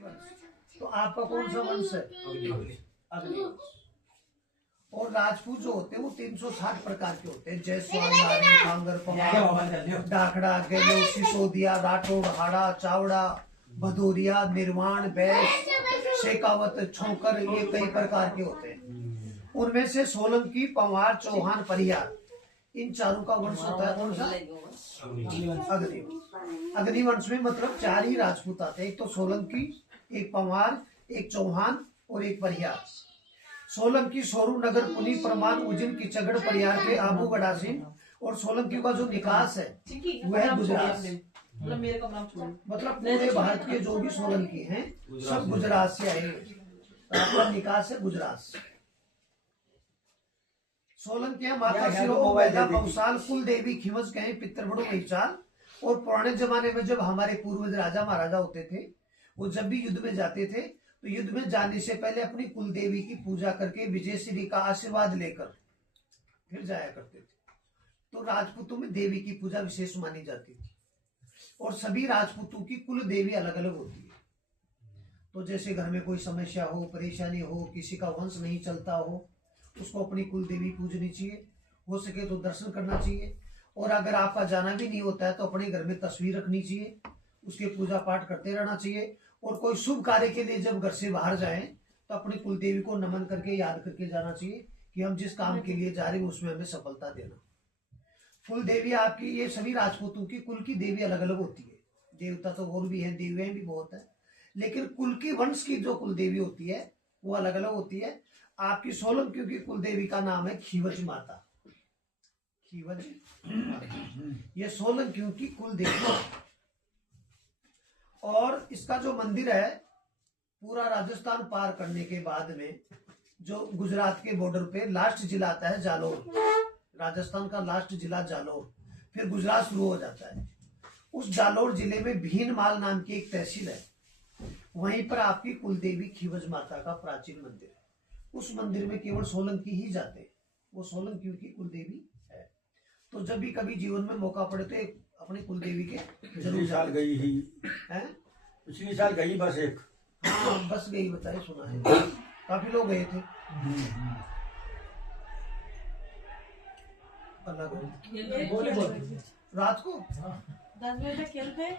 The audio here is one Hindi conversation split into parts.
तो आपका कौन सा वंश है? अग्नि वंश। और राजपूत जो होते हैं वो 360 प्रकार के होते हैं, जयसवाल, नारी, कांगर, पवार, डाकड़ा, गैलो, सिसोदिया, राठौड़, हाड़ा, चावड़ा, भदौरिया, निर्वाण, बैस, शेखावत, छोकर, ये कई प्रकार के होते हैं। उनमें से सोलंकी, पंवार, चौहान, परिहार, इन चारों का वंश होता है कौन सा? अग्निवंश। अग्निवंश में मतलब 4 ही राजपूत आते हैं, एक तो सोलंकी, एक पंवार, एक चौहान और एक परिहार। सोलंकी सोरू, नगर, पुनी, परमान, उज्जैन, किचगढ़, परिहार के आबू, गडासिन। और सोलंकी का जो निकास है वह है गुजरात से। मतलब पूरे भारत के जो भी सोलंकी हैं सब गुजरात से आए हैं। आपका निकास है गुजरात से। सोलंकिया माता शिरो, वैदा, पौसाल, कुल देवी, खिमस कहें, पितृबड़ो, महिचाल। और पुराने जमाने में जब हमारे पूर्वज राजा महाराजा होते थे, वो जब भी युद्ध में जाते थे तो युद्ध में जाने से पहले अपनी कुल देवी की पूजा करके विजयश्री का आशीर्वाद लेकर फिर जाया करते थे। तो राजपूतों में देवी की पूजा विशेष मानी जाती थी। और सभी राजपूतों की कुल देवी अलग अलग होती है। तो जैसे घर में कोई समस्या हो, परेशानी हो, किसी का वंश नहीं चलता हो, उसको अपनी कुल देवी पूजनी चाहिए। हो सके तो दर्शन करना चाहिए। और अगर आपका जाना भी नहीं होता है तो अपने घर में तस्वीर रखनी चाहिए, उसके पूजा पाठ करते रहना चाहिए। और कोई शुभ कार्य के लिए जब घर से बाहर जाएं तो अपनी कुल देवी को नमन करके याद करके जाना चाहिए कि हम जिस काम के लिए जा रहे हैं उसमें हमें सफलता देना। कुल देवी आपकी, ये सभी राजपूतों की कुल की देवी अलग अलग होती है। देवता तो और भी है, देवियां भी बहुत है, लेकिन कुल की वंश की जो कुल देवी होती है वो अलग अलग होती है। आपकी सोलंकियों की कुल देवी का नाम है खीवज माता। खीवज, ये सोलंकियों की कुल देवी। और इसका जो मंदिर है पूरा राजस्थान पार करने के बाद में जो गुजरात के बॉर्डर पे लास्ट जिला आता है जालोर, राजस्थान का लास्ट जिला जालोर, फिर गुजरात शुरू हो जाता है। उस जालोर जिले में भीनमाल नाम की एक तहसील है, वहीं पर आपकी कुलदेवी खीवज माता का प्राचीन मंदिर है। उस मंदिर में केवल सोलंकी ही जाते हैं, वो सोलंकियों की कुलदेवी है। तो जब भी कभी जीवन में मौका पड़े तो एक अपनी कुलदेवी के जरूर साल गई ही है। पिछले साल गई बस एक। हाँ बस गई, बताए, सुना है, काफी लोग गए थे। रात को 10 बजे तक खेलते हैं।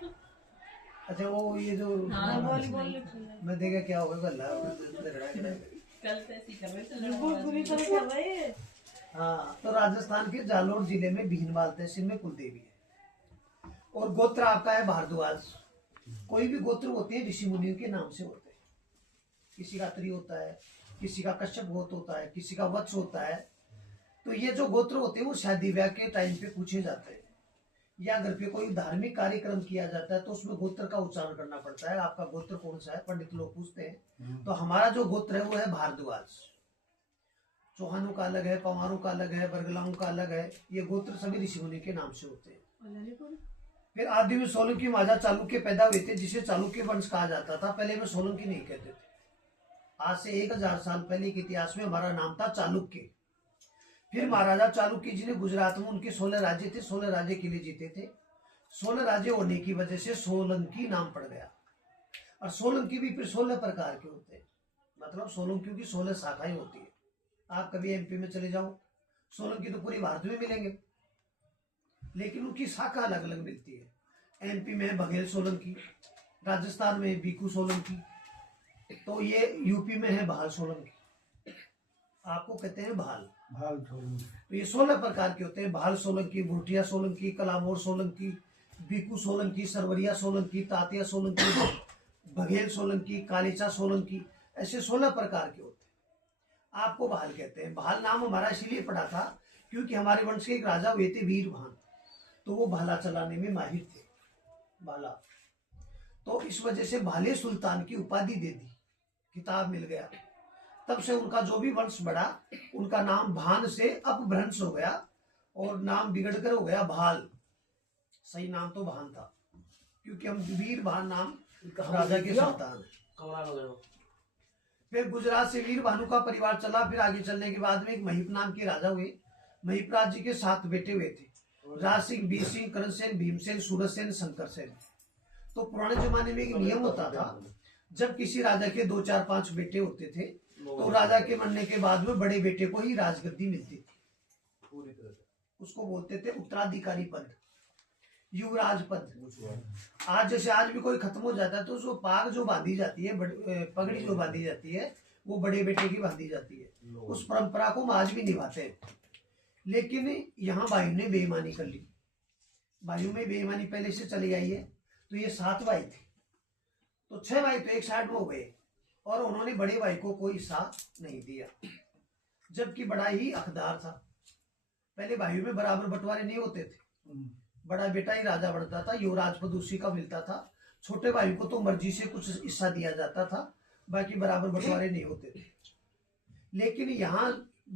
अच्छा वो ये जो वॉलीबॉल मैं देखा क्या होगा पूरी तरह कर रहे हैं। हाँ, तो राजस्थान के जालोर जिले में भीनमाल तहसील में कुलदेवी है। और गोत्र आपका है भारद्वाज। कोई भी गोत्र होते हैं ऋषि मुनियों के नाम से होते हैं। किसी का त्रि होता है, किसी का कश्यप गोत्र होता है, किसी का वत्स होता है। तो ये जो गोत्र होते हैं वो शादी ब्याह के टाइम पे पूछे जाते हैं, या घर पे कोई धार्मिक कार्यक्रम किया जाता है तो उसमें गोत्र का उच्चारण करना पड़ता है। आपका गोत्र कौन सा है, पंडित लोग पूछते हैं। तो हमारा जो गोत्र है वो है भारद्वाज। चौहानों का अलग है, पंवारों का अलग है, बरगलाओं का अलग है। ये गोत्र सभी ऋषि मुनि के नाम से होते हैं। फिर आदि में सोलंकी महाराजा चालुक्य पैदा हुए थे, जिसे चालुक्य वंश कहा जाता था। पहले में सोलंकी नहीं कहते थे। आज से 1000 साल पहले के इतिहास में हमारा नाम था चालुक्य। फिर महाराजा चालुक्य जी ने गुजरात में उनके 16 राज्य थे, 16 राज्य किले जीते थे। 16 राज्य होने की वजह से सोलंकी नाम पड़ गया। और सोलंकी भी फिर 16 प्रकार के होते हैं, मतलब सोलंकियों की 16 शाखाएं होती है। आप कभी एमपी में चले जाओ, सोलंकी तो पूरे भारत में मिलेंगे, लेकिन उनकी शाखा अलग अलग मिलती है। एमपी में है बघेल सोलंकी, राजस्थान में बीकू सोलंकी, तो ये यूपी में है भाल सोलंकी। आपको कहते हैं भाल। तो ये 16 प्रकार के होते हैं। भाल सोलंकी, भुटिया सोलंकी, कलामोर सोलंकी, बीकू सोलंकी, सरवरिया सोलंकी, तातिया सोलंकी, बघेल सोलंकी, कालीचा सोलंकी, ऐसे 16 प्रकार के होते हैं। आपको भाल कहते हैं। भाल नाम हमारा इसीलिए पड़ा था क्योंकि हमारे वंश के एक राजा हुए थे वीरभान, तो वो भाला चलाने में माहिर थे, भाला। तो इस वजह से भाले सुल्तान की उपाधि दे दी, किताब मिल गया। तब से उनका जो भी वंश बढ़ा उनका नाम भान से अपभ्रंश हो गया और नाम बिगड़कर हो गया भाल। सही नाम तो भान था क्योंकि हम वीर भान नाम राजा के संतान है। फिर गुजरात से वीर भानु का परिवार चला। फिर आगे चलने के बाद में एक महीप नाम के राजा हुए। महीपराज जी के 7 बेटे हुए थे, राज सिंह, बीर सिंह, करण सेन, भीमसेन, सूरज सेन, शंकर सेन। तो पुराने जमाने में एक नियम होता था, जब किसी राजा के 2 4 5 बेटे होते थे तो राजा के मरने के बाद में बड़े बेटे को ही राजगद्दी मिलती थी। पूरी तरह से उसको बोलते थे उत्तराधिकारी पद, युवराज पद। आज जैसे आज भी कोई खत्म हो जाता है तो उसको पाग जो बांधी जाती है, पगड़ी जो बांधी जाती है वो बड़े बेटे की बांधी जाती है। उस परंपरा को हम आज भी निभाते हैं। लेकिन यहाँ भाई ने बेईमानी कर ली। भाइयों में बेईमानी पहले से चली आई है। तो ये 7 भाई थे, तो 6 भाई तो एक साइड में हो गए और उन्होंने बड़े भाई को कोई हिस्सा नहीं दिया, जबकि बड़ा ही हकदार था। पहले भाइयों में बराबर बंटवारे नहीं होते थे, बड़ा बेटा ही राजा बनता था, युवराज पद उसी का मिलता था। छोटे भाई को तो मर्जी से कुछ हिस्सा दिया जाता था, बाकी बराबर बंटवारे नहीं होते थे। लेकिन यहाँ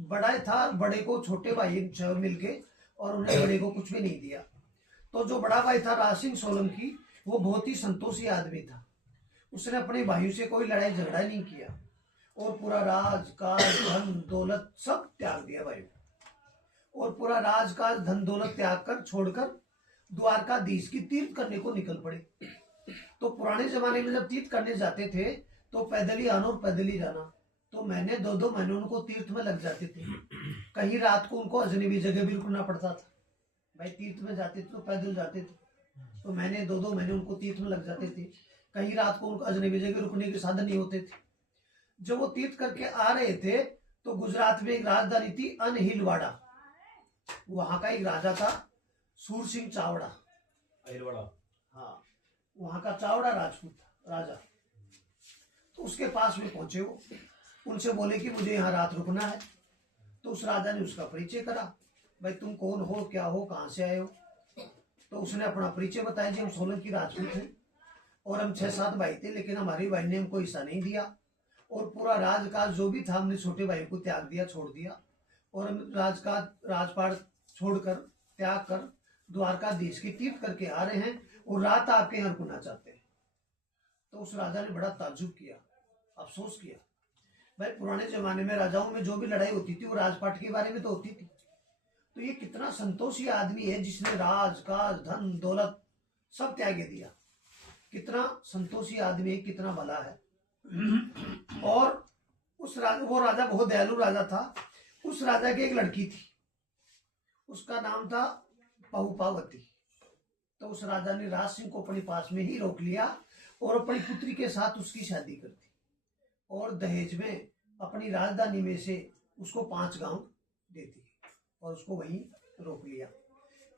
बड़ा था, बड़े को छोटे भाई 6 मिलके और उन्हें बड़े को कुछ भी नहीं दिया। तो जो बड़ा भाई था राज सिंह सोलंकी, वो बहुत ही संतोषी आदमी था। उसने अपने भाइयों से कोई लड़ाई झगड़ा नहीं किया और पूरा राज काज धन दौलत सब त्याग दिया भाइयों, और पूरा राज काज धन दौलत त्याग कर छोड़कर द्वारकाधीश की तीर्थ करने को निकल पड़े। तो पुराने जमाने में जब तीर्थ करने जाते थे तो पैदल ही आना और पैदल ही जाना, तो महीने 2 महीने उनको तीर्थ में लग जाते थे। कहीं रात को उनको अजनबी जगह भी रुकना पड़ता था। भाई तीर्थ में जाते थे तो पैदल जाते थे, तो महीने 2 महीने उनको तीर्थ में लग जाते थे। कहीं रात को उनको अजनबी जगह रुकने के साधन नहीं होते थे। जब वो तीर्थ करके आ रहे थे तो गुजरात में एक राजधानी थी अनहिलवाड़ा। वहां का एक राजा था सूर सिंह चावड़ा। अहिलवाड़ा, हाँ, वहां का चावड़ा राजपूत था राजा। तो उसके पास में पहुंचे वो, उनसे बोले कि मुझे यहाँ रात रुकना है। तो उस राजा ने उसका परिचय करा, भाई तुम कौन हो, क्या हो, कहाँ से आए हो। तो उसने अपना परिचय बताया जी हम सोलंकी राजपूत हैं और हम 6-7 भाई थे, लेकिन हमारे भाई ने हमको हिस्सा नहीं दिया और पूरा राजकाज जो भी था हमने छोटे भाई को त्याग दिया, छोड़ दिया, और हम राजपाट छोड़कर त्याग कर द्वारकाधीश की तीर्थ करके आ रहे हैं और रात आपके यहाँ रुकना चाहते हैं। तो उस राजा ने बड़ा ताज्जुब किया, अफसोस किया। भाई पुराने जमाने में राजाओं में जो भी लड़ाई होती थी वो राजपाट के बारे में तो होती थी। तो ये कितना संतोषी आदमी है जिसने राज काज धन दौलत सब त्याग दिया। कितना संतोषी आदमी है, कितना भला है। और वो राजा बहुत दयालु राजा था। उस राजा की एक लड़की थी, उसका नाम था पहुपावती। तो उस राजा ने राज सिंह को अपने पास में ही रोक लिया और अपनी पुत्री के साथ उसकी शादी कर दी और दहेज में अपनी राजधानी में से उसको 5 गांव दे दिए और उसको वहीं रोक लिया।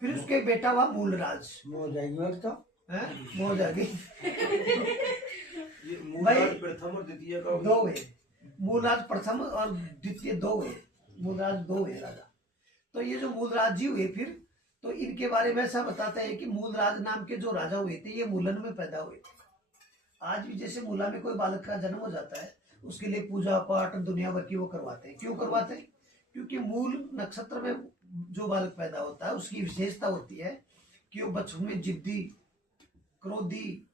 फिर उसके बेटा हुआ मूलराज। मोह जाएगी वक्त तो मोह जाएगी। ये मूलराज प्रथम और द्वितीय का 2 है, मूलराज प्रथम और द्वितीय 2 है, मूलराज 2 है राजा। तो ये जो मूलराज जी हुए फिर, तो इनके बारे में ऐसा बताता है कि मूलराज नाम के जो राजा हुए थे ये मूलन में पैदा हुए थे। आज भी जैसे मूला में कोई बालक का जन्म हो जाता है उसके लिए पूजा पाठ दुनिया भर की वो करवाते हैं। क्यों करवाते हैं? क्योंकि मूल नक्षत्र में जो बालक पैदा होता है उसकी विशेषता होती है कि वो बचपन में जिद्दी, क्रोधी,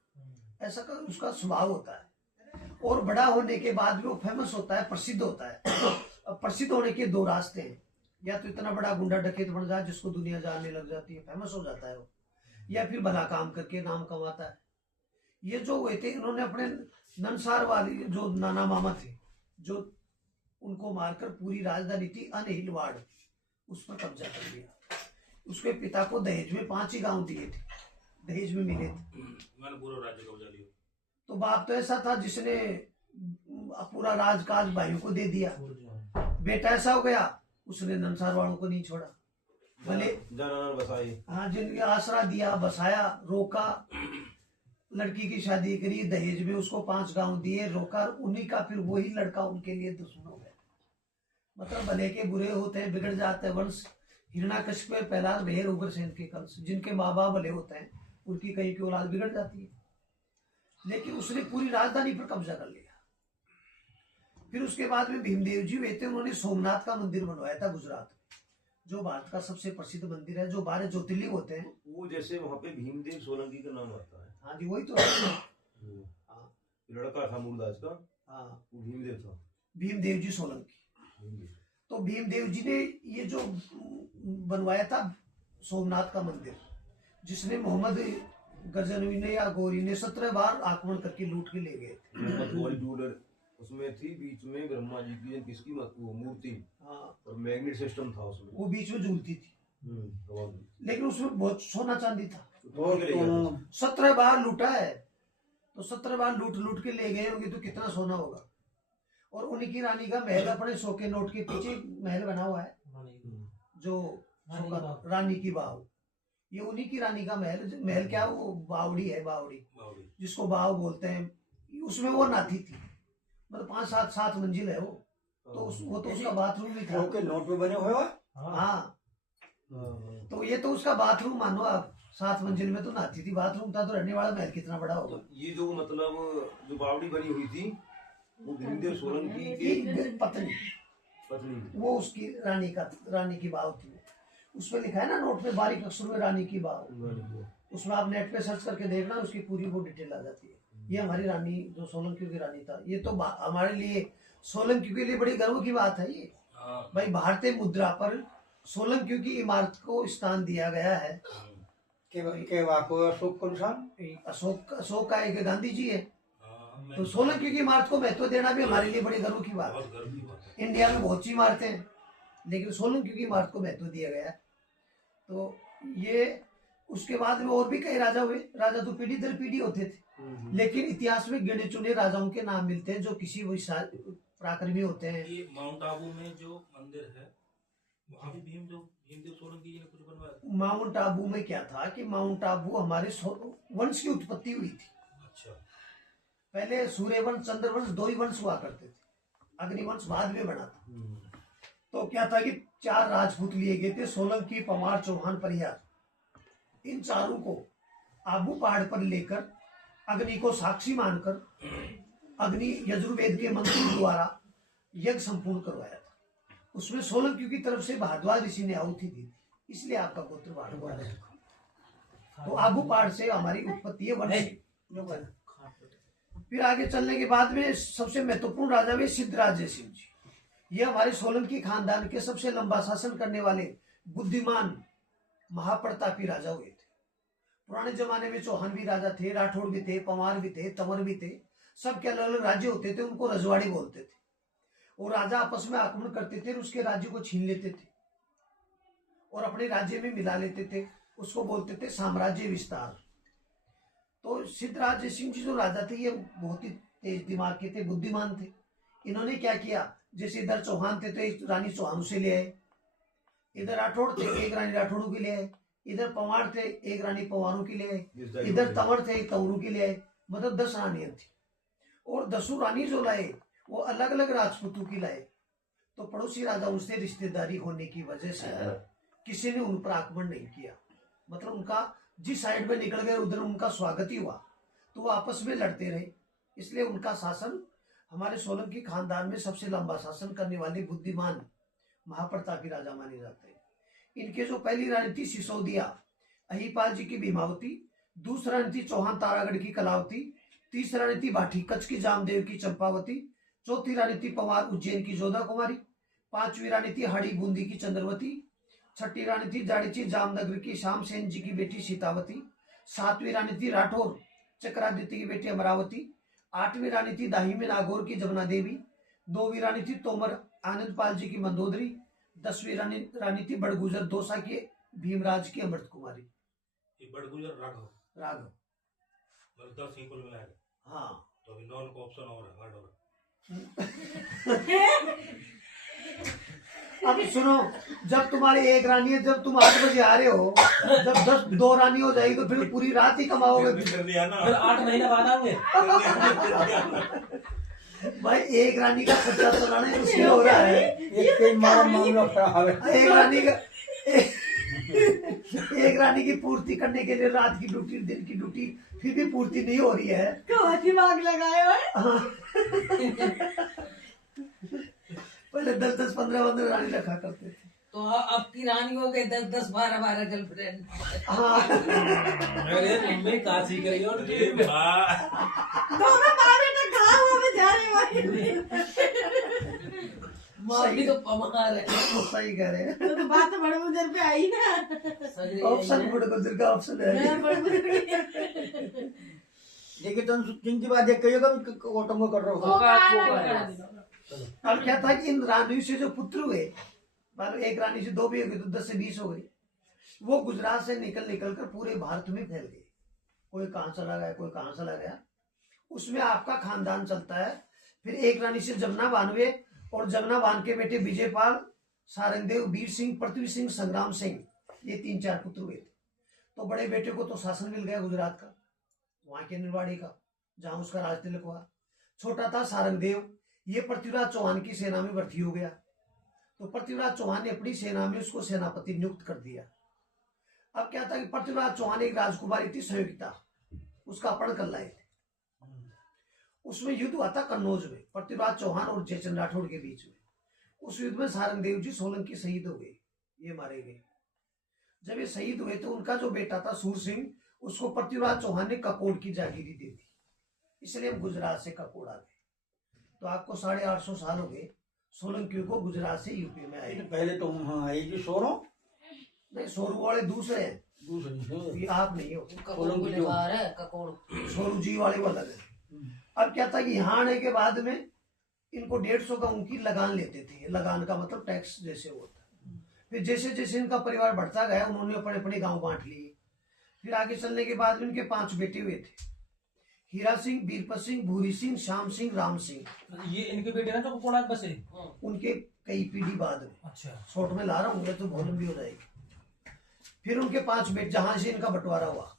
ऐसा का उसका स्वभाव होता है और बड़ा होने के बाद भी वो फेमस होता है, प्रसिद्ध होता है। अब प्रसिद्ध होने के 2 रास्ते हैं, या तो इतना बड़ा गुंडा डकैत बन जाए जिसको दुनिया जानने लग जाती है, फेमस हो जाता है वो, या फिर भला काम करके नाम कमाता है। ये जो हुए थे इन्होंने अपने ननसार वाली जो नाना मामा थे जो उनको मारकर पूरी राजधानी थी अनहिलवाड़ उस पर कब्जा कर लिया। उसके पिता को दहेज में 5 ही गांव दिए थे, दहेज में मिले थे। मैंने पूरा राज्य कब्जा लिया। तो बाप तो ऐसा था जिसने पूरा राजकाज भाइयों को दे दिया। बेटा ऐसा हो गया उसने नंसार वालों को नहीं छोड़ा, भले जनाना बसाई, हाँ जिनके आसरा दिया, बसाया, रोका, लड़की की शादी करी, दहेज में उसको 5 गांव दिए, रोका, उन्हीं का फिर वही लड़का उनके लिए दुश्मन हो गया। मतलब भले के बुरे होते हैं, बिगड़ जाते हैं वंश। हिरण्याकश्यप प्रहलाद भेर उग्रसेन के कंस, जिनके माँ बाप भले होते हैं उनकी कहीं की औलाद बिगड़ जाती है। लेकिन उसने पूरी राजधानी पर कब्जा कर लिया। फिर उसके बाद में भीमदेव जी हुए थे, उन्होंने सोमनाथ का मंदिर बनवाया था गुजरात में, जो भारत का सबसे प्रसिद्ध मंदिर है, जो 12 ज्योतिर्लिंग होते हैं। वो जैसे वहाँ पे भीमदेव सोलंकी का नाम आता है। हाँ जी वही तो है। हाँ लड़का था मूलराज का, हाँ वो भीमदेव था, भीमदेव जी सोलंकी। भीमदेव। तो भीमदेव जी ने ये जो बनवाया था सोमनाथ का मंदिर, जिसने मोहम्मद गजनवी ने या गौरी ने 17 बार आक्रमण करके लूट के ले गए थे। मोहम्मद गौरी डूडर उसमें थी, बीच में ब्रह्मा जी की किसकी वो मूर्ति हाँ, और मैग्नेट सिस्टम था उसमें। वो बीच में झूलती थी, तो लेकिन उसमें बहुत सोना चांदी था। तोड़ के ले गया था। 17 बार लूटा है, तो 17 बार लूट के ले गए होंगे तो कितना सोना होगा। और उन्हीं की रानी का महल अपने 100 के नोट के पीछे महल बना हुआ है, जो रानी की बाव, ये उन्हीं की रानी का महल क्या वो बावड़ी है, बावड़ी जिसको बाव बोलते हैं, उसमें वो नाथी थी, मतलब 5-7 मंजिल है वो। तो वो तो उसका बाथरूम भी था, नोट में बने हुए हाँ। तो ये तो उसका बाथरूम मानो आप, 7 मंजिल में तो नाथी थी, बाथरूम था, तो रहने वाला महल कितना बड़ा होगा। तो ये जो मतलब जो बावड़ी बनी हुई थी वो भीमदेव सोलंकी की पत्नी, वो उसकी रानी की बाव थी। उसमें लिखा है ना नोट में बारीक अक्षरों में रानी की बाव, उसमें आप नेट पे सर्च करके देखना, उसकी पूरी वो डिटेल आ जाती है। ये हमारी रानी जो सोलंकी की रानी था, ये तो हमारे लिए सोलंकी के लिए बड़ी गर्व की बात है ये भाई। भारतीय मुद्रा पर सोलंकी की इमारत को स्थान दिया गया है। अशोक का एक गांधी जी है, तो सोलंकी की इमारत को महत्व देना भी हमारे लिए बड़ी गर्व की बात है। इंडिया में बहुत सी इमारतें हैं, लेकिन सोलंकी की इमारत को महत्व दिया गया है। तो ये उसके बाद में और भी कई राजा हुए। राजा तो पीढ़ी दर पीढ़ी होते थे, लेकिन इतिहास में गिने चुने राजाओं के नाम मिलते हैं जो किसी पराक्रमी होते हैं। ये माउंट आबू में जो मंदिर है वहाँ भी भीमदेव सोलंकी जी ने कुछ बनवाया। माउंट आबू में क्या था कि माउंट आबू हमारे वंश की उत्पत्ति हुई थी। अच्छा, पहले सूर्यवंश चंद्रवंश 2 ही वंश हुआ करते थे, अग्निवंश बाद में बना था। तो क्या था कि 4 राजपूत लिए गए थे, सोलंकी, पंवार, चौहान, परिहार। इन चारों को आबू पहाड़ पर लेकर अग्नि को साक्षी मानकर अग्नि यजुर्वेद के मंत्रों द्वारा यज्ञ संपूर्ण करवाया था। उसमें सोलंकी की तरफ से भारद्वाज ऋषि ने आहुति दी, इसलिए आपका गोत्र भारद्वाज है। तो आबू पहाड़ से हमारी उत्पत्ति है वंश की। फिर आगे चलने के बाद में सबसे महत्वपूर्ण राजा में सिद्धराज जयसिंह जी। ये हमारे सोलंकी खानदान के सबसे लंबा शासन करने वाले बुद्धिमान महाप्रतापी राजा हुए थे। पुराने जमाने में चौहान भी राजा थे, राठौड़ भी थे, पंवार भी थे, तंवर भी थे। सबके अलग अलग राज्य होते थे, उनको रजवाड़ी बोलते थे। और राजा आपस में आक्रमण करते थे, उसके राज्य को छीन लेते थे और अपने राज्य में मिला लेते थे, उसको बोलते थे साम्राज्य विस्तार। तो सिद्धराज जयसिंह जी जो राजा थे, ये बहुत ही तेज दिमाग के थे, बुद्धिमान थे। इन्होंने क्या किया, जैसे इधर चौहान थे तो एक रानी चौहानों से ले आए, इधर राठौड़ थे एक रानी राठौड़ों के ले आए, इधर पंवार थे एक रानी पंवारों के ले आए, इधर तंवर थे तंवरों के ले आए। मतलब 10 रानियां थी, और 10 रानी जो लाए वो अलग अलग राजपूतों की लाए। तो पड़ोसी राजाओं से रिश्तेदारी होने की वजह से किसी ने उन पर आक्रमण नहीं किया, मतलब उनका जिस साइड में निकल गए उधर उनका स्वागत ही हुआ। तो वो आपस में लड़ते रहे, इसलिए उनका शासन हमारे सोलंकी खानदान में सबसे लंबा शासन करने वाले बुद्धिमान महाप्रतापी राजा माने जाते हैं। इनके जो पहली रानी थी सिसोदिया, अहिपाल जी की भीमावती, दूसरा रानी थी चौहान तारागढ़ की कलावती, तीसरा रानी थी भाटी कच्छ की जामदेव की चंपावती, चौथी रानी थी पंवार उज्जैन की जोधा कुमारी, 5वीं रानी थी हाड़ी बूंदी की चंद्रवती, 6ठी रानी थी जाड़ीची जामनगर की श्याम सेन जी की बेटी सीतावती, 7वीं रानी थी राठौर चक्रादित्य की बेटी अमरावती, 8वीं रानी थी दाही में नागौर की जमुना देवी, 2वीं रानी थी तोमर आनंदपाल जी की मंदोदरी, 10वीं रानी थी बड़गुजर दौसा की भीमराज की अमृत कुमारी। ये बड़गुजर राघव मतलब 10 ही कुल मिलाएगा। हाँ, तो अभी 9 का ऑप्शन और है, हार्ड और अब सुनो, जब तुम्हारी एक रानी है, जब तुम 8 बजे आ रहे हो, जब 2 रानी हो जाएगी तो फिर पूरी रात ही कमाओगे। फिर 8 महीने बाद आओगे। भाई एक रानी का खर्चा चलाना ही मुश्किल हो रहा है। एक रानी की पूर्ति करने के लिए रात की ड्यूटी, दिन की ड्यूटी, फिर भी पूर्ति नहीं हो रही है। दिमाग लगाए हाँ। पहले 10-10, 15-15 रानी रखा करते थे। तो अब की रानी हो गई 10-10, 12-12 गर्लफ्रेंड। हाँ, अरे मम्मी कहाँ सीख रही हो? दोनों माँ बेटा कहाँ हुआ में जा रहे भाई। बावली तो पमार है। सही कह रहे हैं। तो बात तो बड़े बुजुर्ग पे आई ना। सगरी ऑप्शन आई है। बड़े बुजुर्ग का ऑप्शन है। मैं बड़े बुजुर्ग देखिए तुम जिनकी बात देख कहिएगा ऑटो में कर रहा होगा। अब क्या था कि इन रानियों से जो पुत्र हुए, मान लो एक रानी से 2 भी हो गए तो 10 से 20 हो गए, वो गुजरात से निकल कर पूरे भारत में फैल गए। कोई कहाँ चला गया, कोई कहाँ चला गया, उसमें आपका खानदान चलता है। फिर एक रानी से जमुना बान हुए, और जमुना बान के बेटे विजयपाल, सारंगदेव, वीर सिंह, पृथ्वी सिंह, संग्राम सिंह, ये 3-4 पुत्र हुए थे। तो बड़े बेटे को तो शासन मिल गया गुजरात का, वहां के निर्वाड़ी का, जहां उसका राज तिलक हुआ। छोटा था सारंगदेव, ये पृथ्वीराज चौहान की सेना में भर्ती हो गया। तो पृथ्वीराज चौहान ने अपनी सेना में उसको सेनापति नियुक्त कर दिया। अब क्या था कि पृथ्वीराज चौहान एक राजकुमारी थी संयुक्ता, उसका अपहरण कर लाए थे। उसमें युद्ध हुआ था कन्नौज में, पृथ्वीराज चौहान और जयचंद राठौड़ के बीच में। उस युद्ध में सारंगदेव जी सोलंकी शहीद हो गए, ये मारे गए। जब ये शहीद हुए तो उनका जो बेटा था सूर सिंह, उसको पृथ्वीराज चौहान ने ककोड़ की जागीरी दे दी, इसलिए हम गुजरात से ककोड़ आ गए। तो आपको 850 साल हो गए सोलंकियों को गुजरात से यूपी में आए। पहले तो वहाँ आए जी सोरो, नहीं, सोरू वाले दूसरे हैं, दूसरी से ये आप नहीं हो। ककोड़ गुलेबार है ककोड़। सोरू जी वाले वो अलग है। अब क्या था कि यहाँ आने के बाद में इनको 150 का उनकी लगान लेते थे। लगान का मतलब टैक्स जैसे होता है। फिर जैसे जैसे इनका परिवार बढ़ता गया, उन्होंने अपने अपने गांव बांट लिए। फिर आगे चलने के बाद इनके 5 बेटे हुए थे, हीरा सिंह, बीरपत सिंह, भूरी सिंह, श्याम सिंह, राम सिंह। ये इनके बेटे ना जो कोणार्क बसे। उनके कई पीढ़ी बाद में, अच्छा। शॉर्ट में ला रहा हूँ तो बहुत लंबी हो जाएगी। फिर उनके 5 बेटे, जहां से इनका बंटवारा हुआ,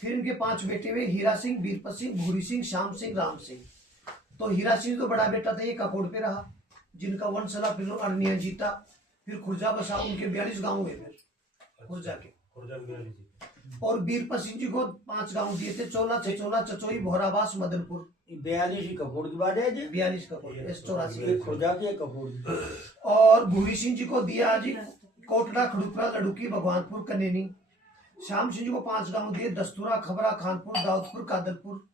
फिर इनके 5 बेटे हुए, हीरा सिंह, बीरपत सिंह, भूरी सिंह, श्याम सिंह, राम सिंह। तो हीरा सिंह तो बड़ा बेटा था, ये ककोड़ पे रहा, जिनका वंश चला। फिर अरनिया जीता, फिर खुर्जा बसा, उनके 42 गांव हुए फिर खुर्जा के। और बीरपत सिंह जी को 5 गांव दिए थे, चोला, छचोला, चचोई, भोराबास, मदनपुर। 42 कपूर की बात है जी, 42 ककोड़, 84। एक खुर्जा की एक कपूर की। और भूरी सिंह जी को दिया जी कोटड़ा, खड़ुपरा, लड़ुकी, भगवानपुर, कनेनी। श्याम सिंह जी को 5 गांव दिए, दस्तूरा, खबरा, खानपुर, दाऊदपुर, कादलपुर।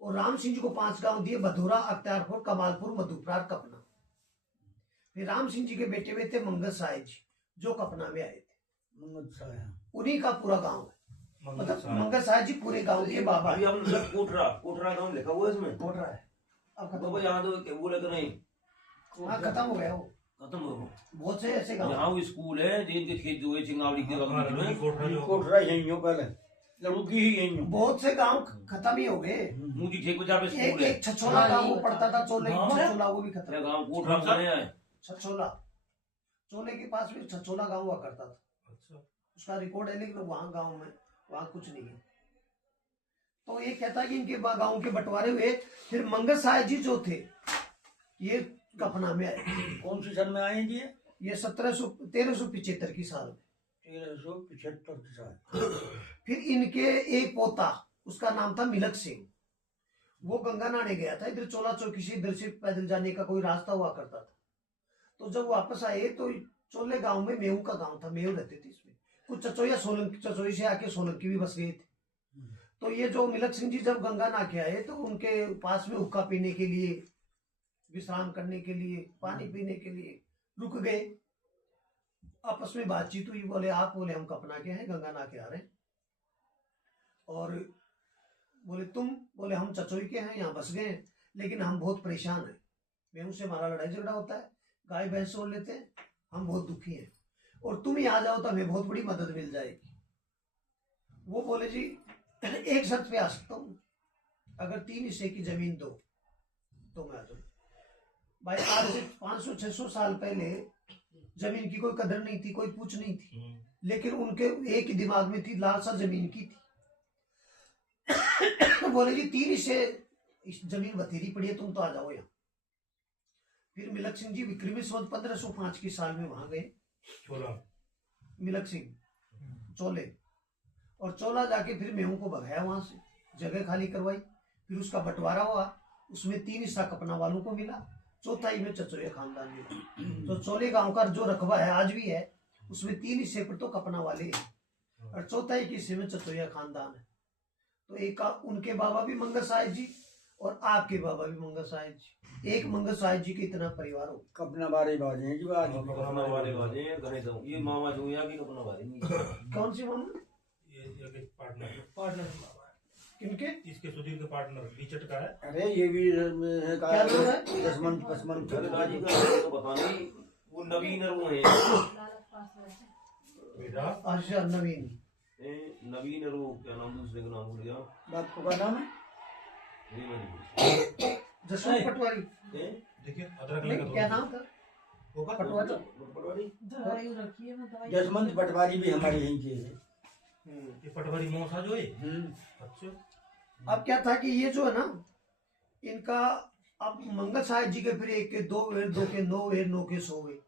और राम सिंह जी को 5 गांव दिए, बधूरा, अख्तियारपुर, कमालपुर, मधुपुरार, कपना। फिर राम सिंह जी के बेटे हुए थे मंगल साहिब जी, जो कपना में आए थे, उन्हीं का पूरा गांव है। मतलब मंगल साहिब जी पूरे गांव के बाबा अभी आपने मतलब कोटरा गांव लिखा हुआ है इसमें। बोल रहा है। अब खत्म तो हो भाई यहाँ तो बोले तो नहीं, गया। हाँ, खत्म हो गया वो। खत्म हो गया। बहुत से ऐसे गांव। यहाँ वो स्कूल है, जिनके खेत जो है चिंगावड़ी के बगल में। कोटरा यही हो, पहले लड़की ही यही हो। बहुत से गांव खत्म ही हो गए। मुझी खेत पे जहाँ पे एक स्कूल है, एक छछोला गांव वो पड़ता था, चोले हाँ। छछोला, वो भी खत्म। मेरा गांव कोटरा में बनाया है। छछोला, चोले के पास भी छछोला गांव हुआ करता था, अच्छा। उसका रिकॉर्ड है, लेकिन वहां गांव में वहां कुछ नहीं है। तो ये कहता है कि इनके गांव के बंटवारे हुए। फिर मंगल साहिब जी जो थे, ये कपना में आए। कौन सी सन में आए जी? ये 1375 की साल में। 1375 की साल। फिर इनके एक पोता, उसका नाम था मिलक सिंह, वो गंगा नहाने गया था। इधर चोला चौकी से इधर से पैदल जाने का कोई रास्ता हुआ करता था। तो जब वापस आए तो चोले गांव में मेहू का गांव था, मेहू रहते थे इसमें। कुछ चचोया सोलंकी, चचोई से आके सोलंकी भी बस गए थे। तो ये जो मिलक सिंह जी जब गंगा नहा के आए तो उनके पास में हुक्का पीने के लिए, विश्राम करने के लिए, पानी पीने के लिए रुक गए। आपस में बातचीत हुई, बोले आप, बोले हम कपना के हैं, गंगा नहा के आ रहे हैं। और बोले तुम, बोले हम चचोई के हैं, यहाँ बस गए हैं, लेकिन हम बहुत परेशान हैं, मेहू से हमारा लड़ाई झगड़ा होता है, गाय भैंस छोड़ लेते हैं, हम बहुत दुखी हैं, और तुम ही आ जाओ तो हमें बहुत बड़ी मदद मिल जाएगी। वो बोले जी एक शर्त पे आ सकता हूँ, अगर 3 हिस्से की जमीन दो तो मैं आ जाऊँ। भाई आज से 500-600 साल पहले जमीन की कोई कदर नहीं थी, कोई पूछ नहीं थी, लेकिन उनके एक ही दिमाग में थी, लालसा जमीन की थी। तो बोले जी 3 हिस्से जमीन बथेरी पड़ी है, तुम तो आ जाओ यहाँ। फिर मिलक सिंह जी विक्रमी संवत 1505 की साल में वहां गए। मिलक सिंह चोले, और चोला जाके फिर मेहू को भगाया, वहां से जगह खाली करवाई। फिर उसका बंटवारा हुआ, उसमें 3 हिस्सा कपना वालों को मिला, चौथाई में चचोया खानदान मिला। तो चोले गांव का जो रकबा है आज भी है, उसमें 3 हिस्से पर तो कपना वाले हैं, और चौथाई के हिस्से में चचोया खानदान है। तो एक उनके बाबा भी मंगल साहिब जी, और आपके बाबा भी मंगल साहिब जी, एक मंगल साहिब जी के इतना परिवार हो। कपना बारे बाजे हैं जी आज कपना वाले बाजे हैं गणेश दो ये मामा जो यहाँ की कपना वाले नहीं कौन सी मामा? ये पार्टनर किनके? इसके सुधीर के पार्टनर बीचट का है। अरे ये भी है का क्या नाम है? दसमंत पसमंत दादी का तो पता नहीं वो नवीन है वो है बेटा अच्छा नवीन। नवीन है वो क्या नाम दूसरे का नाम भूल गया बापू का नाम है ये मैंने जसवंत पटवारी। देखिए अदरक नहीं, लगा क्या नाम था? वो का पटवारी। पटवारी दवाई रखी है मैं दवाई जसमंत पटवारी भी हमारे यहीं के है। ये पटवारी मौसा जो है। हम्म। अच्छा अब क्या था कि ये जो है ना इनका अब मंगल साहिब जी के फिर एक के दो हुए, दो के 9 हुए, 9 के 100 हुए,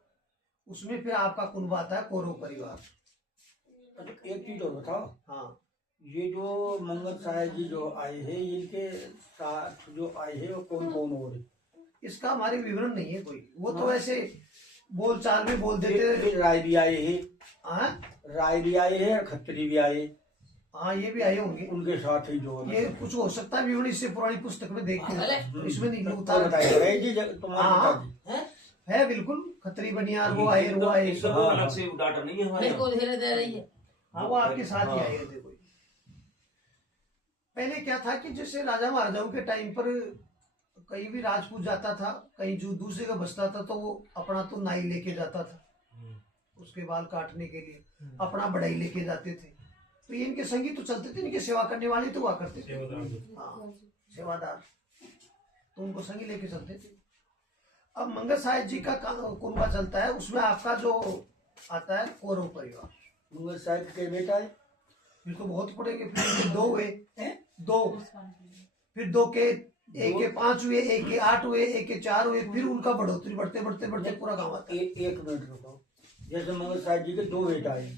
उसमें फिर आपका कुनबा आता है कौरव परिवार। अच्छा, एक चीज और बताओ, हाँ ये जो मंगल साहिब जी जो आए हैं इनके साथ जो आए हैं वो कौन कौन हो रहे? इसका हमारे विवरण नहीं है कोई, वो तो ऐसे बोल चाल में बोल देते। राय भी आए हैं, हाँ राय भी आए हैं और खत्री भी आए, हाँ ये भी आए होंगे। उनके साथ ही जो ये कुछ हो सकता है विवरण इससे पुरानी पुस्तक में देखते हैं, इसमें नहीं तो उतार बताइए जी तुम्हारे हाँ। पिताजी है बिल्कुल खत्री बनियार वो आए वो आए। इसका कोई अलग से डाटा नहीं है हमारे मेरे को यहाँ। धीरे दे रही है। हाँ वो आपके साथ ही आए थे कोई। पहले क्या था कि जैसे राजा महाराजाओं के टाइम पर कहीं भी राजपूत जाता था, कहीं जो दूसरे का बसता था तो वो अपना तो नाई लेके जाता था उसके बाल काटने के लिए, अपना बढ़ाई लेके जाते थे। तो ये इनके संगी तो चलते थे, इनके सेवा करने वाले तो हुआ करते थे। हाँ सेवादार, तो उनको संगी लेके चलते थे। अब मंगल साहिब जी का कुनबा चलता है, उसमें आपका जो आता है कौरव परिवार। मंगल साहिब के बेटा है, फिर तो बहुत पड़ेंगे, फिर 2 हुए, 2 फिर 2 के 1 के 5 हुए, 1 के 8 हुए, 1 के 4 हुए, फिर उनका बढ़ोतरी बढ़ते बढ़ते बढ़ते पूरा गाँव आता है। एक मिनट रुको, जैसे मंगल साहिब जी के 2 बेटा है,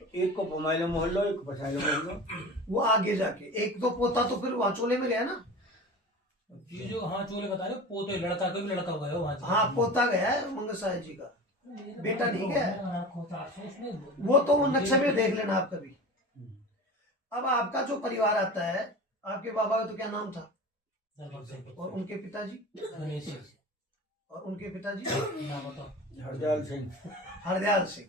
तो एक को पमाइलो मोहल्लो, एक को पछाइलो मोहल्लो, वो आगे जाके एक तो पोता तो फिर वाचोले में गया ना। ये जो हाँ चोले बता रहे हो पोते लड़का कोई भी लड़का हो गया वहाँ हाँ पोता गया है मंगल साहिब जी का, बेटा नहीं गया है। उसमें वो तो वो नक्शे में देख लेना आप कभी। अब आपका जो परिवार आता है, आपके बाबा का तो क्या नाम था, और उनके पिताजी, गणेश और उनके पिताजी नाम बताओ। हरदयाल सिंह, हरदयाल सिंह,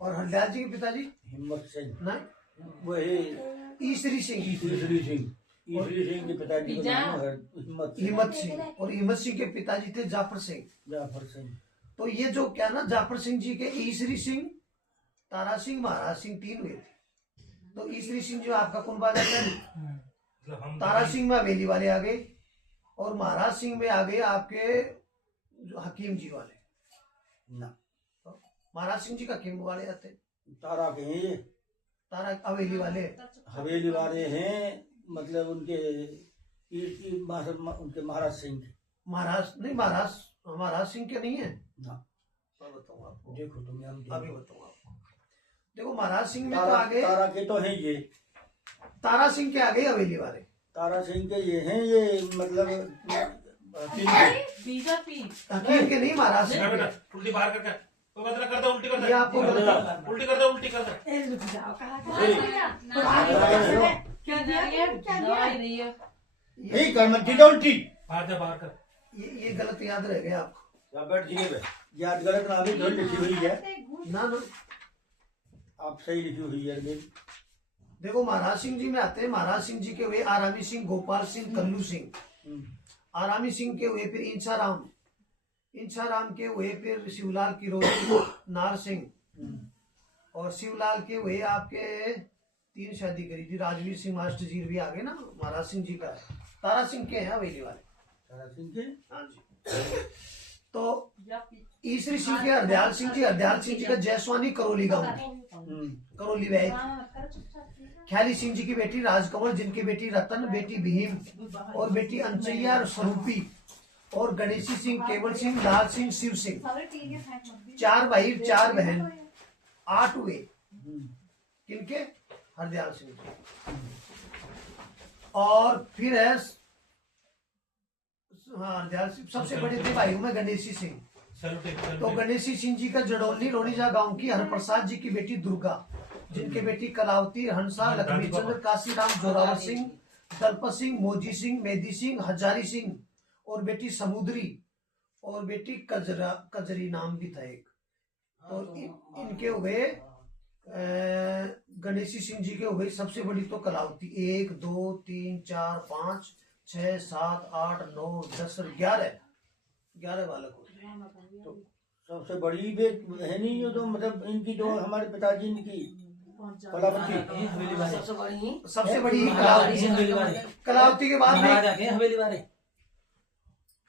और हरदयाल जी के पिताजी हिम्मत सिंह, नहीं वही ईश्वरी सिंह, ईश्वरी सिंह, ईश्वरी सिंह के पिताजी का नाम है हिम्मत सिंह, हिम्मत सिंह, और हिम्मत सिंह के पिताजी थे जाफर सिंह। जाफर सिंह। तो ये जो क्या ना जाफर सिंह जी के ईश्वरी सिंह, तारा सिंह, महाराज सिंह 3 हुए थे। तो ईश्वरी सिंह जो आपका कुनबा जाता है, मतलब हम तारा सिंह में हवेली वाले आ गए, और महाराज सिंह में आ गए आपके जो हकीम जी वाले। ना महाराज सिंह जी का हकीम वाले आते हैं, तारा के हैं ये, तारा हवेली वाले। हवेली वाले हैं, मतलब उनके उनके महाराज सिंह के। महाराज नहीं, महाराज सिंह के नहीं है ना मैं बताऊँ आपको, देखो तुम्हें हम अभी बताऊँ आपको। देखो महाराज सिंह में तो तारा, आ गए, तारा के तो हैं ये, तारा सिंह के आ गए हवेली वाले। तारा सिंह के ये हैं, ये मतलब बीजेपी हकीम के नहीं, महाराज सिंह बेटा के। उल्टी बाहर करके तो बदला कर दो, उल्टी कर ये आपको दो, बता- उल्टी कर दो, उल्टी कर दो। ए रुक जाओ कहाँ क्या क्या दिया क्या दवाई दिया नहीं है। नहीं कर मत दीदा उल्टी, बाहर जा, बाहर कर। ये गलत याद रह गया आपको। या बैठ जीने पे याद गलत ना भी थोड़ी लिखी हुई है, ना ना आप सही लिखी हुई है अरविंद। देखो महाराज सिंह जी में आते हैं, महाराज सिंह जी के हुए आरामी सिंह, गोपाल सिंह, कल्लू सिंह। आरामी सिंह के हुए फिर इंसाराम, इंसाराम के हुए फिर शिवलाल किरोड़ी, नार सिंह, और शिवलाल के हुए आपके 3 शादी करी थी, राजवीर सिंह मास्टर जी भी आ गए ना, महाराज सिंह जी का है। तारा सिंह के हैं हवेली वाले। तारा सिंह के हाँ जी। तो ईश्वरी सिंह के हरदयाल सिंह जी, हरदयाल सिंह जी का जयसवानी करौली गाँव, करौली वैद। ख्याली सिंह जी की बेटी राजकमल, जिनकी बेटी रतन, बेटी भीम, और बेटी अंचैया और स्वरूपी, और गणेशी सिंह, केवल सिंह, लाल सिंह, शिव सिंह। 4 भाई 4 बहन, 8 हुए। किनके? हरदयाल सिंह जी। और फिर है हरदयाल सिंह, सबसे बड़े थे भाइयों में गणेशी सिंह। तो गणेशी सिंह जी का जडोली रोनीजा गांव की हरप्रसाद जी की बेटी दुर्गा, जिनके बेटी कलावती, हंसा, लक्ष्मी चंद्र, काशीराम, जोरावर सिंह, दलपत सिंह, मोजी सिंह, मेदी सिंह, हजारी सिंह और बेटी समुद्री और बेटी कजरी नाम भी था एक। और इनके हो गए गणेशी सिंह जी के हो गई सबसे बड़ी तो कलावती 1 2 3 4 5 6 7 8 9 10 और 11 बालक हो। तो सबसे बड़ी बेट है नहीं जो, तो मतलब इनकी जो हमारे पिताजी इनकी कलावती हवेली वाले सबसे बड़ी सबसे बड़ी कलावती हवेली वाले कलावती के बाद में महाराजा के हवेली वाले।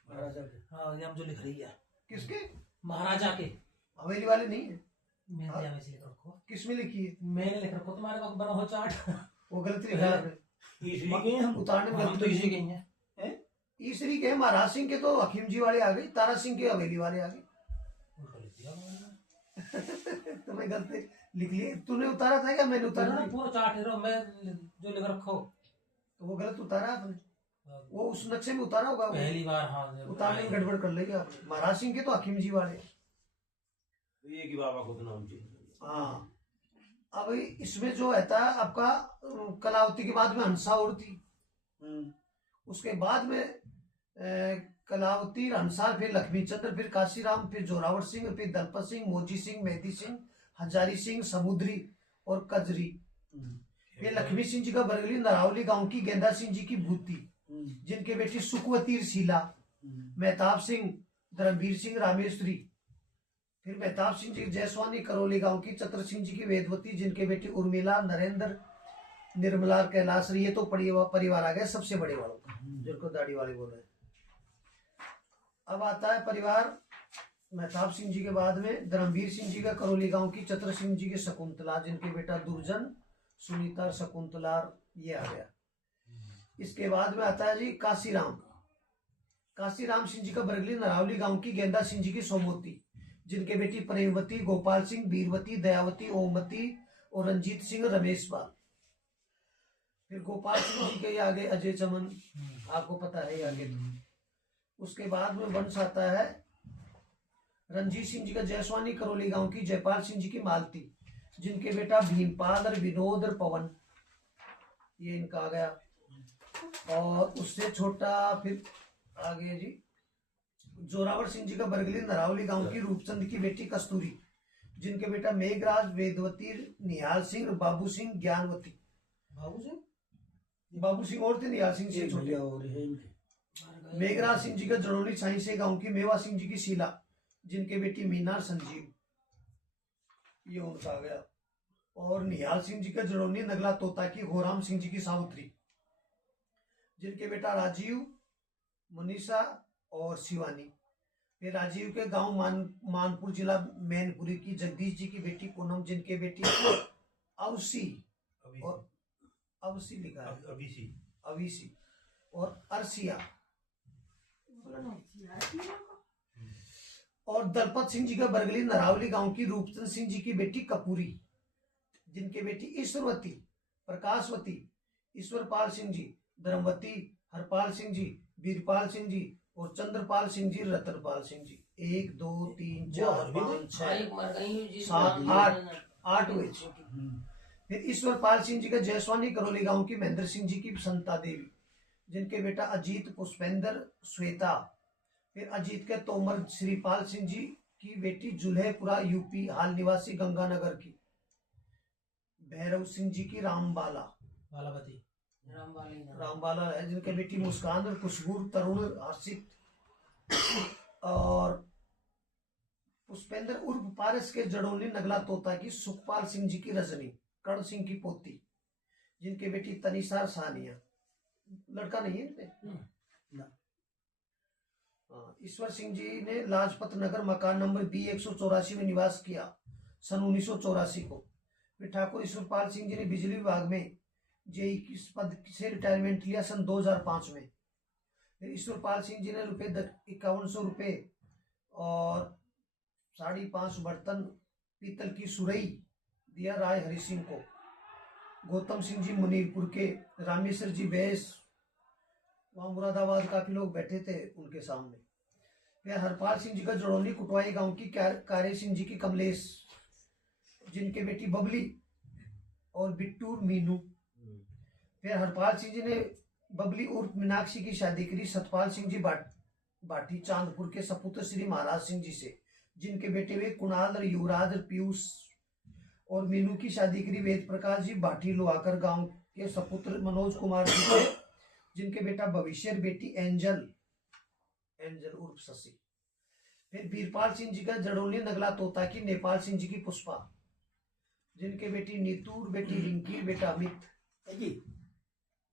महाराजा के। हाँ ये हम जो लिख रही है किसके महाराजा के। हवेली वाले नहीं है, मैंने दिया वैसे लिख रखो, किसमें लिखी है? मैंने लिख रखो, तुम्हारे पास बना हो चार्ट। वो गलत लिखा है आपने। तीसरी के हम उतारने में हम गलत तो इसी लिखी के ही हैं। तीसरी के महाराज सिंह के तो हकीम जी वाले आ गए, तारा सिंह के हवेली वाले आ गए। उल्टा लिख दिया मैंने। तुम्हें गलत लिख लिए, तूने उतारा था क्या मैंने उतारा पूरा था? पूरा चार्ट लिख रहा हूँ मैं जो लिख रखो। तो वो गलत उतारा आपने, वो उस नक्शे में उतारा होगा, वो पहली बार हाँ उतारने में गड़बड़ कर लेगा आपने। महाराज सिंह के तो हकीम जी वाले। एक ही बाबा को तो नाम चाहिए। हाँ अब इसमें जो है था आपका कलावती के बाद में हंसा और थी, उसके बाद में कलावती, हंसा, फिर लक्ष्मी चंद्र, फिर काशीराम, फिर जोरावर सिंह, फिर दलपत सिंह, मोजी सिंह, मेहदी सिंह, हजारी सिंह, समुद्री और कजरी। फिर लक्ष्मी सिंह जी का बरगली नरावली गांव की गेंदा सिंह जी की भूति, जिनके बेटी सुखवती शीला, मेहताब सिंह, धर्मवीर सिंह, रामेश्वरी। फिर मेहताब सिंह जी जयसवानी करौली गांव की चतर सिंह जी की वेदवती, जिनके बेटी उर्मिला, नरेंद्र, निर्मला, कैलाश। ये तो परिवार आ गया सबसे बड़े वालों का, जिनको दाढ़ी वाले बोल रहे हैं। अब आता है परिवार मेहताब सिंह जी के बाद में धर्मवीर सिंह जी का करौली गांव की चतर सिंह जी की शकुंतला, जिनके बेटा दुर्जन, सुनीता, शकुंतला, ये आ गया। इसके बाद में आता है जी काशीराम सिंह जी का बरगली नरावली गांव की गेंदा सिंह जी की सोमवती, जिनके बेटी प्रेमवती, गोपाल सिंह, बीरवती, दयावती, ओमवती और रंजीत सिंह, रमेश पाल। फिर गोपाल सिंह जी के आगे अजय चमन, आपको पता है आगे। उसके बाद में वंश आता है रंजीत सिंह जी का जयसवानी करौली गांव की जयपाल सिंह जी की मालती, जिनके बेटा भीमपाल और विनोद और पवन, ये इनका आ गया। और उससे छोटा फिर आगे जी जोरावर सिंह जी का बरगली नरावली गांव की रूपचंद की बेटी कस्तूरी, जिनके बेटा मेघराज, वेदवती, निहाल सिंह, बाबू सिंह, ज्ञानवती। बाबू सिंह और थे, निहाल सिंह से छोटे। और है इनके। मेघराज सिंह जी का जड़ोली साइंसे गांव की मेवा सिंह जी की शीला, जिनके बेटी मीना, संजीव, ये उनका आ गया। और निहाल सिंह जी का जड़ोनी नगला तोता की होराम सिंह जी की सावित्री, जिनके बेटा राजीव, मनीषा और शिवानी। फिर राजीव के गांव मानपुर जिला मैनपुरी की जगदीश जी की बेटी पूनम, जिनके बेटी अवसी और अवसी लिखा है, अवीसी और अरसिया। और दलपत सिंह जी का बरगली नरावली गांव की रूपचंद सिंह जी की बेटी कपूरी, जिनके बेटी ईश्वरवती, प्रकाशवती, ईश्वरपाल सिंह जी, धर्मवती, हरपाल सिंह जी, वीरपाल सिंह जी और चंद्रपाल सिंह जी, रतनपाल सिंह जी। 1 2 3 4 5 6 7 8 हुए। फिर ईश्वरपाल सिंह जी का जयसवानी करौली गांव की महेंद्र सिंह जी की संता देवी, जिनके बेटा अजीत, पुष्पेंद्र, श्वेता। फिर अजीत के तोमर श्रीपाल सिंह जी की बेटी जुल्हेपुरा, यूपी, हाल निवासी गंगानगर की। भैरव सिंह जी की रामबाला, बालावती, रामबाला है, जिनके बेटी मुस्कान और खुशबू, तरुण, हर्षित और पुष्पेंद्र उर्फ पारस के जड़ोली नगला तोता की सुखपाल सिंह जी की रजनी, कर्ण सिंह की पोती, जिनके बेटी तनिषा, सानिया। लड़का नहीं है इनपे। ईश्वर सिंह जी ने लाजपत नगर मकान नंबर बी 184 में निवास किया सन 1984 को। फिर ठाकुर ईश्वरपाल सिंह जी ने बिजली विभाग में जेई की पद से रिटायरमेंट लिया सन 2005 में। फिर ईश्वरपाल सिंह जी ने ₹5100 और 5.5 बर्तन पीतल की सुरई दिया राय हरि सिंह को। गौतम सिंह जी मुनीरपुर के, रामेश्वर जी बैस, वहाँ मुरादाबाद काफी लोग बैठे थे उनके सामने। फिर हरपाल सिंह जी का जड़ोली कुटवाई गांव की कार्य सिंह जी की कमलेश, जिनके बेटी बबली और बिट्टू, मीनू। फिर हरपाल सिंह जी ने बबली उर्फ मीनाक्षी की शादी करी सतपाल सिंह जी बाठी चांदपुर के सपुत्र श्री महाराज सिंह जी से, जिनके बेटे हुए कुणाल और युवराज और पीयूष। और मीनू की शादी करी वेद प्रकाश जी बाठी लोहाकर गांव के सपुत्र मनोज कुमार जी से, जिनके बेटा भविष्य और बेटी एंजल उर्फ शशि। फिर वीरपाल सिंह जी का जड़ोली नगला तोता की नेपाल सिंह जी की पुष्पा, जिनके बेटी नीतू और बेटी रिंकी बेटा अमित। जी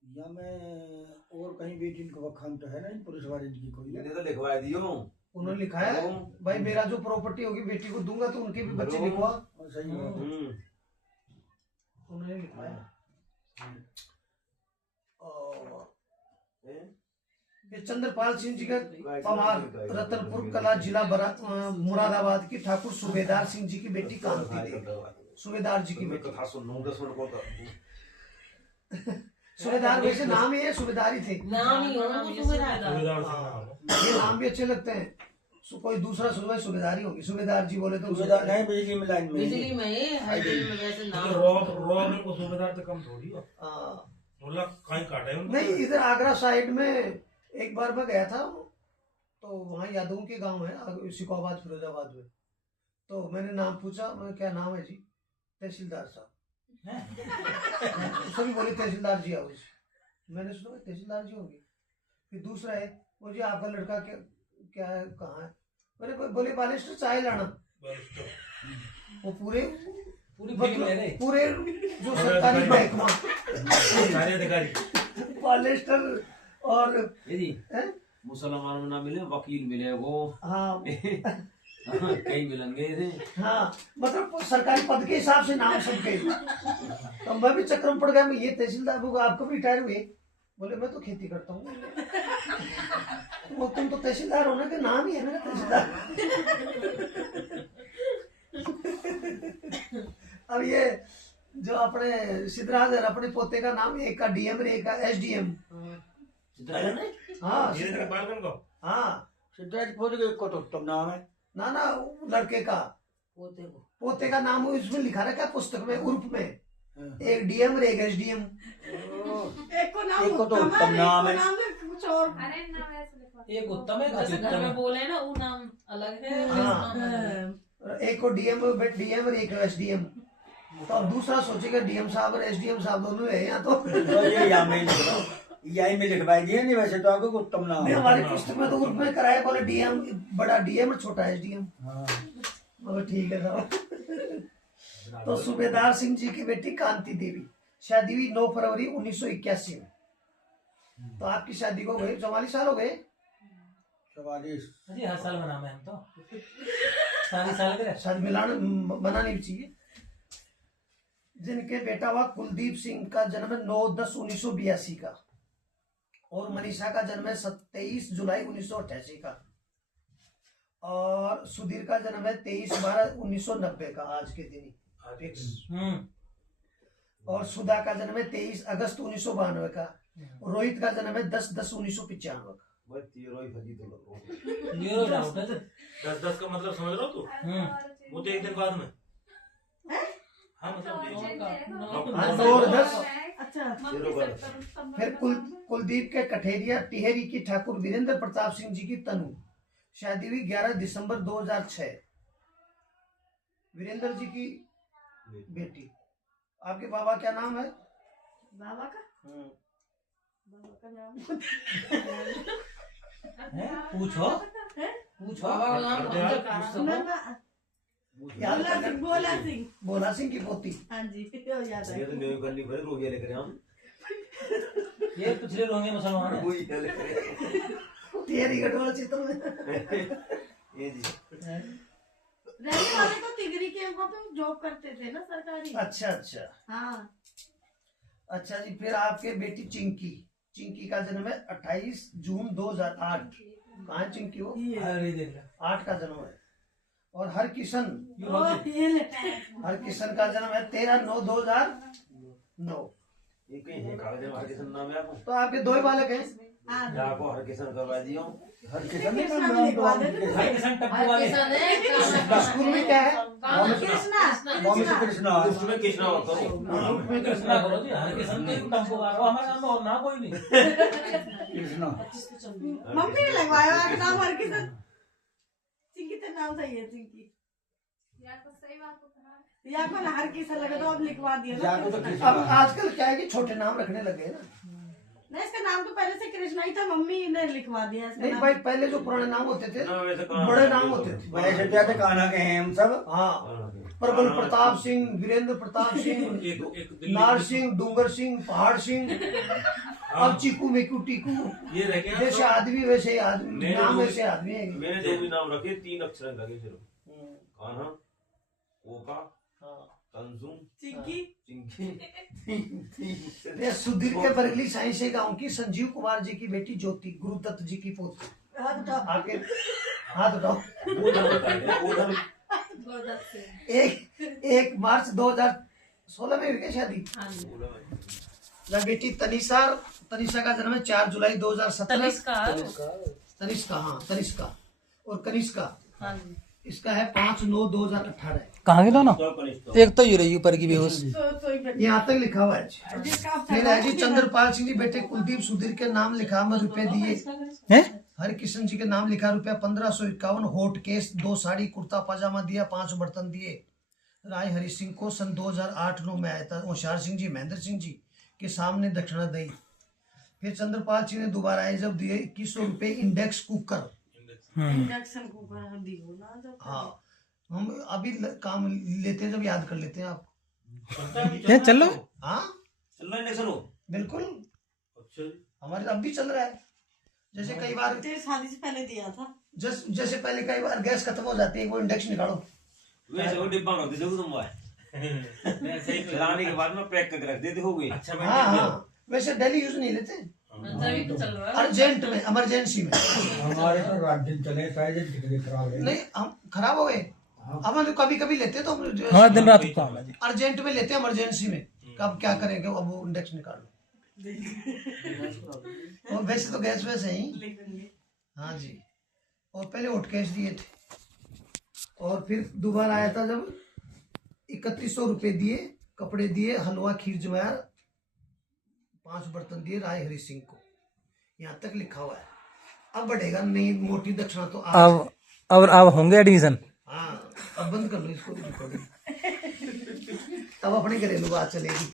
या मैं और कहीं बेटी इनको वखान तो है ना पुलिस वाले की कोई मैंने तो लिखवा दियो। उन्होंने लिखा है भाई मेरा जो प्रॉपर्टी होगी बेटी को दूंगा तो उनके भी बच्चे लिखवा। सही बात है। उन्होंने लिखवाया। और ये चंद्रपाल सिंह जी का पवार रतनपुर कला जिला मुरादाबाद की ठाकुर सूबेदार सिंह जी की बेटी कांति देवी, सूबेदार जी की बेटी। कथा सुन 10 मिनट कॉल सूबेदार वैसे नाम ही है, सूबेदार ही थे। नाम ही होगा तो सूबेदार। ये नाम भी अच्छे लगते हैं। कोई दूसरा सूबेदार ही होगी। सूबेदार जी बोले तो सूबेदार नहीं, बिजली में लाइन में बिजली में हाईवे में वैसे नाम रॉ को सूबेदार तो कम थोड़ी है। मुल्ला कहीं काटे उनको। नहीं, इधर आगरा साइड में एक बार मैं गया था तो वहाँ यादवों के गांव है सिकोबाद फिरोजाबाद में। तो मैंने नाम पूछा, मैं क्या नाम है जी? तहसीलदार साहब। सभी बोले तहसीलदार जी आओ। मैंने सुना तहसीलदार जी होंगे। फिर दूसरा है वो जी आपका लड़का क्या है, कहाँ है? मैंने बोले बालेश्वर चाय लाना। वो पूरे जो सरकारी महकमा बालेश्वर और मुसलमान में ना मिले वकील मिले वो। हाँ कई मिलेंगे थे। हाँ मतलब सरकारी पद के हिसाब से नाम सबके। तो मैं भी चक्कर में पड़ गया। मैं ये तहसीलदार होगा, आप कब रिटायर हुए? बोले मैं तो खेती करता हूँ। वो तुम तो तहसीलदार हो ना, कि नाम ही है मेरा तहसीलदार। अब ये जो अपने सिद्धराज है, अपने पोते का नाम एक का डीएम एक का एसडीएम। हाँ हाँ सिद्धराज पोते को तो तुम नाम है ना लड़के का पोते का नाम इसमें लिखा रखा है पुस्तक में उर्फ में। एक डीएम और एक एसडीएम। एक को नाम एक को तो उत्तम नाम है, कुछ और। एक उत्तम है, जैसे घर में बोले ना वो नाम अलग है। हाँ। एक को डीएम और एक एसडीएम। तो अब दूसरा सोचेगा डीएम साहब और एसडीएम साहब दोनों है यहाँ तो ये यहाँ में यही में लिखवाई दिए नहीं। वैसे तो आपको उत्तम नाम है। हमारी पुस्तक में तो उर्फ में कराया, बोले डीएम बड़ा डीएम और छोटा एसडीएम। बोले ठीक है साहब। तो सूबेदार सिंह जी की बेटी कांति देवी, शादी हुई 9 फरवरी 1981 में। तो आपकी शादी को गए 44 साल हो गए। 44 जी हर साल मनाते हैं हम तो। सारी साल के शादी मिलान मनानी भी चाहिए। जिनके बेटा हुआ कुलदीप सिंह का जन्म 9/10/1982 का, और मनीषा का जन्म है 23 जुलाई 1988 का, और सुधीर का जन्म है 23/12/1990 का, आज के दिन ही। और सुधा का जन्म है 23 अगस्त 1992 का। रोहित का जन्म है 10/10/1995 का। ये डाउट है। 10 का मतलब समझ रहे हो तू? वो तो एक दिन बाद में। हाँ मतलब 9 और 10। अच्छा। फिर कुलदीप के कठेरिया टिहरी की ठाकुर वीरेंद्र प्रताप सिंह जी की तनु, शादी हुई 11 दिसंबर 2006। वीरेंद्र जी की बेटी। आपके बाबा क्या नाम है? बाबा का नाम पूछो भोला सिंह की पोती। हाँ जी याद है। ये तो मैं करनी पड़े रोगिया लेकर हम। ये पिछले रोंगे मुसलमान है। वही क्या लेकर टिहरी गढ़वाल चित्र में। ये जी रहने वाले तो तिगरी के वहाँ पे जॉब करते थे ना सरकारी। अच्छा हाँ। अच्छा जी। फिर आपके बेटी चिंकी का जन्म है 28 जून 2008। कहाँ है चिंकी? वो अरे देख ले 8 का जन्म है। और हरकिशन का जन्म है 13/9/2009। ये कहीं है कागज में हमारे नाम है आपको। तो आपके 2 ही बालक हैं। हाँ, जाको हर किसान करवा दियो। हर किसान ने कृष्णा नाम भी लिखवा नाम देते हर किसान टप्पू वाले स्कूल में क्या है? मम्मी से कृष्णा उसमें कृष्णा करो। में कृष्णा करो जी, हर किसान तो एक टप्पू वाला हमारे नाम में और ना कोई नहीं। कृष्णा मम्मी ने लगवाया है नाम हर किसान। चिंकी तो नाम सही है, चिंकी या को हर किसान लगा तो अब लिखवा दिया ना जाको तो कृष्णा। कृष्णा अब आजकल क्या है कि छोटे नाम रखने लगे हैं ना। नहीं, इसका नाम तो पहले से कृष्णा ही था, मम्मी ने लिखवा दिया इसका नहीं नाम। भाई, पहले जो पुराने नाम होते थे ना वैसे कहाँ बड़े नाम होते थे। वैसे क्या थे कान्हा के हैं हम सब। हाँ, प्रबल प्रताप सिंह, वीरेंद्र प्रताप सिंह, एक दिल्ली नार सिंह, डूंगर सिंह, पहाड़ सिंह, अब चीकू मेकू टीकू। ये रह गया जैसे आदमी वैसे ही आदमी, मेरे नाम जो- वैसे आदमी है। मैंने जो भी नाम रखे 3 अक्षर लगे सिर्फ। कान्हा, ओका, कंजुम, चिंकी चिंकी। ये सुधीर के बरगली साइंस गांव की संजीव कुमार जी की बेटी ज्योति, गुरु दत्त जी की पोती। हाथ उठाओ। आके हाथ उठाओ। वो धर्म बताइए, वो धर्म। 1 मार्च 2016 में हुई है शादी। या बेटी तनिषा का जन्म है 4 जुलाई 2017। तनिष्का, हाँ तनिष्का। और कनिष्का इसका है 5/9/2018। कहाँ के दोनों? तो कनिष्ठ। एक तो ये रही ऊपर की बेहोश। तो ही बेटी। यहाँ तक लिखा हुआ है। जिसका आप फिर है जी चंद्रपाल सिंह जी बेटे कुलदीप सुधीर के नाम लिखा में रुपए दिए। हैं? हरिकिशन जी के नाम लिखा रुपया 1551। होट केस 2 साड़ी कुर्ता पाजामा दिया, 5 बर्तन दिए। राय हरि सिंह को सन 2008-9 में आया था। होशियार सिंह जी, महेंद्र सिंह जी के सामने दक्षिणा दी। फिर चंद्रपाल सिंह ने दोबारा आए जब दिए 2100 रुपए इंडेक्स कुकर। इंडक्शन कुकर दियो ना जब। हाँ, हम अभी काम लेते हैं जब याद कर लेते हैं आप। ये चल लो। हाँ चल रहा है इंडक्शन हो। बिल्कुल, अच्छा जी। हमारे अब भी चल रहा है। जैसे कई बार तेरे शादी से पहले दिया था। जैसे पहले कई बार गैस खत्म हो जाती है, वो इंडेक्स निकालो। वैसे वो डिब्बा में रख देते हो तुम भाई। सही चलाने के बाद में पैक करके रख देते हो गए। अच्छा हाँ हाँ, वैसे डेली यूज नहीं लेते, तभी तो चल रहा है। अर्जेंट में, इमरजेंसी में। हमारे तो रात दिन चले शायद टिकट खराब है। नहीं, हम खराब हो गए। अब हम कभी कभी लेते हैं तो हाँ दिन रात काम है जी। अर्जेंट में लेते हैं, इमरजेंसी में। अब क्या करेंगे, अब वो इंडेक्स निकाल लो। और वैसे तो गैस वैसे ही। लिखेंगे। हाँ जी। और पहले होट कैश दिए थे, और फिर दोबारा आया था जब 3100 रुपए दिए, कपड़े दिए, हलवा खीर जवार, 5 बर्तन दिए राय हरि सिंह को। यहाँ तक लिखा हुआ है। अब बढ़ेगा नहीं, मोटी दक्षिणा तो आज है। अब होंगे एडमिशन। हाँ, अब बंद कर लो इसको रिकॉर्डिंग। तब अपनी घरेलू बात चलेगी।